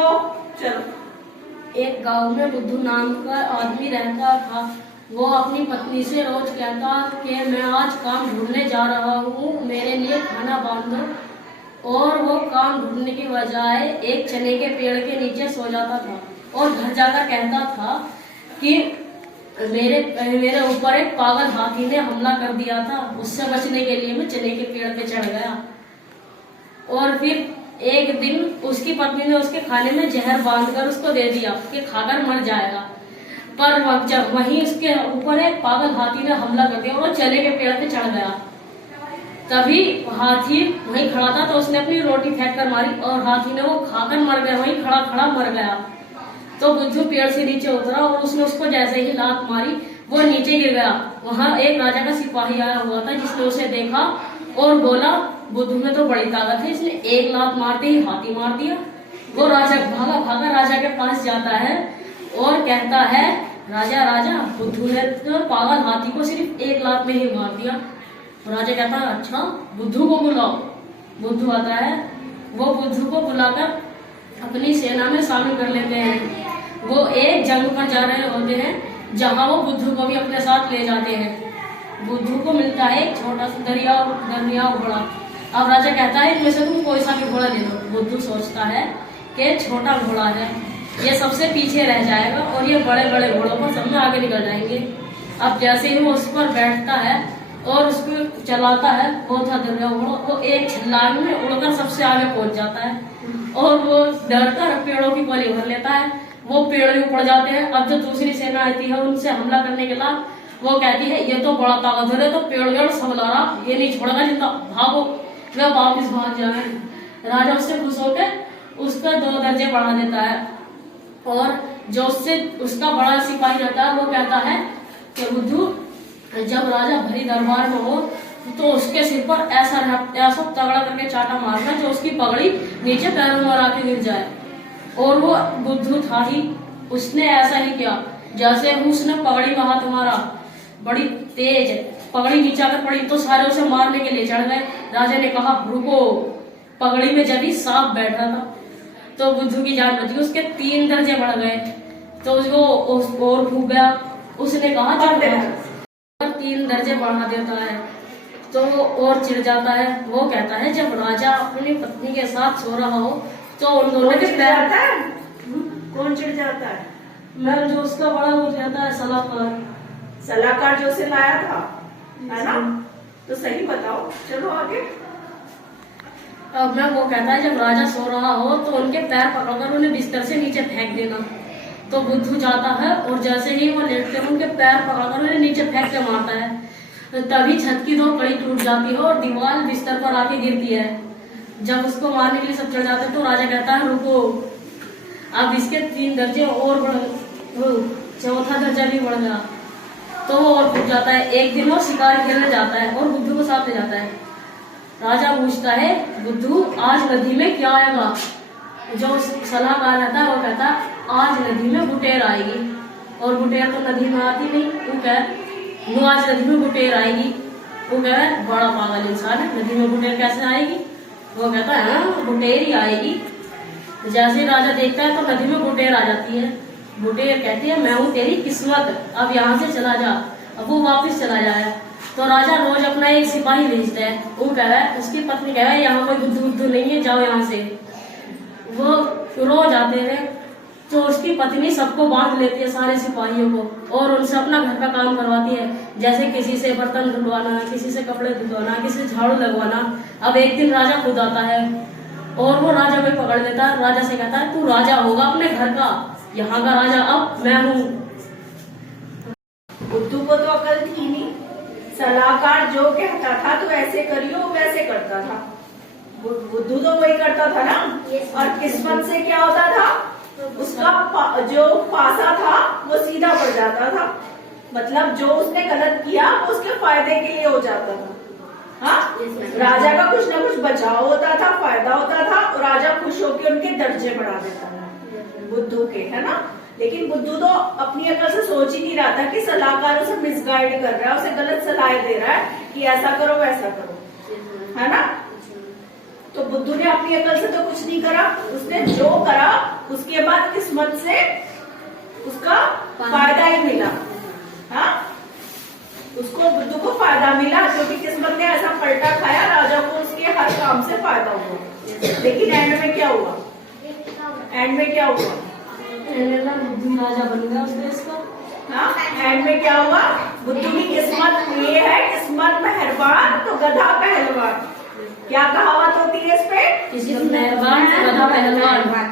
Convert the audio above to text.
चलो। एक गांव में बुद्धू नाम का आदमी रहता था। वो अपनी पत्नी से रोज कहता कि मैं आज काम ढूंढने जा रहा हूँ, मेरे लिए खाना बांधो। और वो काम ढूंढने की बजाय एक चने के पेड़ के नीचे सो जाता था और घर जाकर कहता था कि मेरे ऊपर एक पागल हाथी ने हमला कर दिया था, उससे बचने के लिए मैं चने के पेड़ पे चढ़ गया। और फिर एक दिन उसकी पत्नी ने उसके खाने में जहर बांधकर उसको दे दिया कि खाकर मर जाएगा। पर जब वहीं उसके ऊपर एक पागल हाथी ने हमला कर दिया और वो चने के पेड़ पे चढ़ गया। तभी हाथी वहीं खड़ा था तो उसने अपनी रोटी फेंक कर मारी और हाथी ने वो खाकर मर गया, वहीं खड़ा खड़ा मर गया। तो बुद्धू पेड़ से नीचे उतरा और उसने उसको जैसे ही लात मारी वो नीचे गिर गया। वहां एक राजा का सिपाही आया हुआ था जिसने उसे देखा और बोला, बुद्धू में तो बड़ी ताकत है, इसने एक लात मारते ही हाथी मार दिया। वो राजा भागा भागा राजा के पास जाता है और कहता है, राजा राजा, बुद्धू ने तो पागल हाथी को सिर्फ एक लात में ही मार दिया। राजा कहता है, अच्छा बुद्धू को बुलाओ। बुद्धू आता है, वो बुद्धू को बुलाकर अपनी सेना में शामिल कर लेते हैं। वो एक जंग पर जा रहे होते हैं जहां वो बुद्धू को भी अपने साथ ले जाते हैं। बुद्धू को मिलता है एक छोटा सा दरिया घोड़ा। अब राजा कहता है, इनमें से तुम कोई सा भी घोड़ा ले लो। बुद्धू सोचता है कि छोटा घोड़ा है, ये सबसे पीछे रह जाएगा और ये बड़े बड़े घोड़ों पर सब में आगे निकल जाएंगे। अब जैसे ही वो उस पर बैठता है और उसको चलाता है, वो था दरिया घोड़ा, वो एक छलांग में उड़कर सबसे आगे पहुंच जाता है और वो डरकर पेड़ों की गोली भर लेता है। वो पेड़ भी उड़ जाते हैं। अब जो दूसरी सेना आती है उनसे हमला करने के बाद वो कहती है, ये तो बड़ा ताकतवर है, तो पेड़ सब ला रहा, ये नहीं छोड़ेगा जिंदा, भागो। वह वापिस भाग जाए। राजा उससे खुश होकर उसका 2 दर्जे बढ़ा देता है और जो उससे उसका बड़ा सिपाही रहता है वो कहता है कि बुद्धू, जब राजा भरी दरबार में हो तो उसके सिर पर ऐसा तगड़ा करके चाटा मारना जो उसकी पगड़ी नीचे पैरों में आके गिर जाए। और वो बुद्धू था ही, उसने ऐसा ही किया। जैसे उसने पगड़ी में हाथ मारा, बड़ी तेज पगड़ी नीचे आकर पड़ी तो सारे उसे मारने के लिए चढ़ गए। राजा ने कहा, रुको। पगड़ी में जब ही सांप बैठा था तो बुद्धू की जान बची, उसके 3 दर्जे बढ़ गए। तो उसको और फूक गया। उसने कहा, जब 3 दर्जे बढ़ा देता है तो और चिढ़ जाता है। वो कहता है, जब राजा अपनी पत्नी के साथ सो रहा हो तो उन दोनों के पैर कौन चिढ़ जाता है? मैं जो उसका बड़ा वो रहता है सलाहकार जो उसे लाया था, है ना? तो सही बताओ, चलो आगे। अब मैं वो कहता है, जब राजा सो रहा हो तो उनके पैर पकड़कर उन्हें बिस्तर से नीचे फेंक देना। तो बुद्धू जाता है और जैसे ही वो लेटते हैं उनके पैर पकड़कर उन्हें नीचे फेंक के मारता है। तभी छत की 2 कड़ी टूट जाती है और दीवार बिस्तर पर आके गिरती है। जब उसको मारने के लिए सब चढ़ जाते हैं तो राजा कहता है, रुको। अब इसके 3 दर्जे और बढ़, 4था दर्जा भी बढ़ गया तो वो और फूट जाता है। एक दिन वो शिकार खेलने जाता है और बुद्धू को साथ ले जाता है। राजा पूछता है, बुद्धू आज नदी में क्या आएगा? जो सलाहकार रहता है वो कहता है, आज नदी में बुटेर आएगी। और बुटेर तो नदी में आती नहीं। वो कह, आज नदी में बुटेर आएगी। वो कह, बड़ा पागल इंसान है, नदी में बुटेर कैसे आएगी? वो कहता है, हाँ बुटेर ही आएगी। जैसे राजा देखता है तो नदी में बुटेर आ जाती है। बुटेर कहती है, मैं हूँ तेरी किस्मत, अब यहाँ से चला जा। अब वो वापस चला जाए तो राजा रोज अपना एक सिपाही भेजता है। वो कह रहा है, उसकी पत्नी कह रहा है, यहाँ कोई बुद्धू नहीं है, जाओ यहाँ से। वो रोज आते हैं तो उसकी पत्नी सबको बांध लेती है, सारे सिपाहियों को, और उनसे अपना घर का काम करवाती है। जैसे किसी से बर्तन धुलवाना, किसी से कपड़े धुलवाना, किसी से झाड़ू लगवाना। अब एक दिन राजा खुद आता है और वो राजा को पकड़ लेता है। राजा से कहता है, तू राजा होगा अपने घर का, यहाँ का राजा अब मैं हूँ। बुद्धू को तो अकल थी नहीं। सलाहकार जो कहता था तो ऐसे करियो, वैसे करता था। बुद्धू तो वही करता था ना। और किस्मत से क्या होता था, उसका जो पासा था वो सीधा पड़ जाता था। मतलब जो उसने गलत किया वो उसके फायदे के लिए हो जाता था। हाँ, राजा का कुछ ना कुछ बचाव होता था, फायदा होता था और राजा खुश होकर उनके दर्जे बढ़ा देता था बुद्धू के, है ना। लेकिन बुद्धू तो अपनी अकल से सोच ही नहीं रहा था कि सलाहकार उसे मिसगाइड कर रहा है, उसे गलत सलाह दे रहा है कि ऐसा करो वैसा करो, है ना। तो बुद्धू ने अपनी अकल से तो कुछ नहीं करा, उसने जो करा किस्मत से उसका फायदा ही मिला। हाँ, उसको बुद्धू को फायदा मिला क्योंकि किस्मत ने ऐसा पलटा खाया, राजा को उसके हर काम से फायदा हुआ। लेकिन एंड में क्या हुआ? एंड में क्या हुआ? बुद्धू राजा बन गया उस देश का। हाँ, एंड में क्या हुआ? बुद्धू की किस्मत ये है, किस्मत मेहरबान तो गधा पहलवान। क्या कहावत होती है इस पे? किस्मत मेहरबान तो गधा पहलवान।